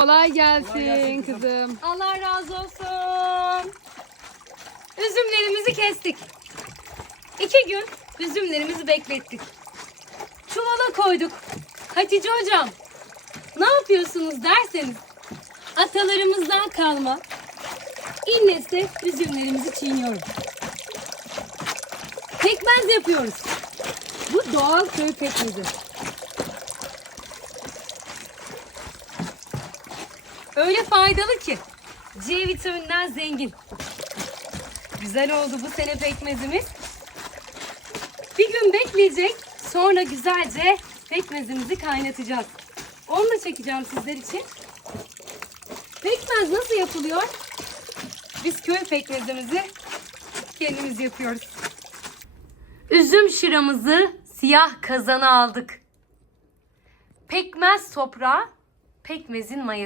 Kolay gelsin kızım. Allah razı olsun. Üzümlerimizi kestik. İki gün üzümlerimizi beklettik. Çuvala koyduk. Hatice hocam ne yapıyorsunuz derseniz atalarımızdan kalma İnneste üzümlerimizi çiğniyoruz. Pekmez yapıyoruz. Bu doğal köy pekmezi. Öyle faydalı ki C vitamininden zengin. Güzel oldu bu sene pekmezimiz. Bir gün bekleyecek. Sonra güzelce pekmezimizi kaynatacağız. Onu da çekeceğim sizler için. Pekmez nasıl yapılıyor? Biz köy pekmezimizi kendimiz yapıyoruz. Üzüm şıramızı siyah kazana aldık. Pekmez toprağı, pekmezin mayası.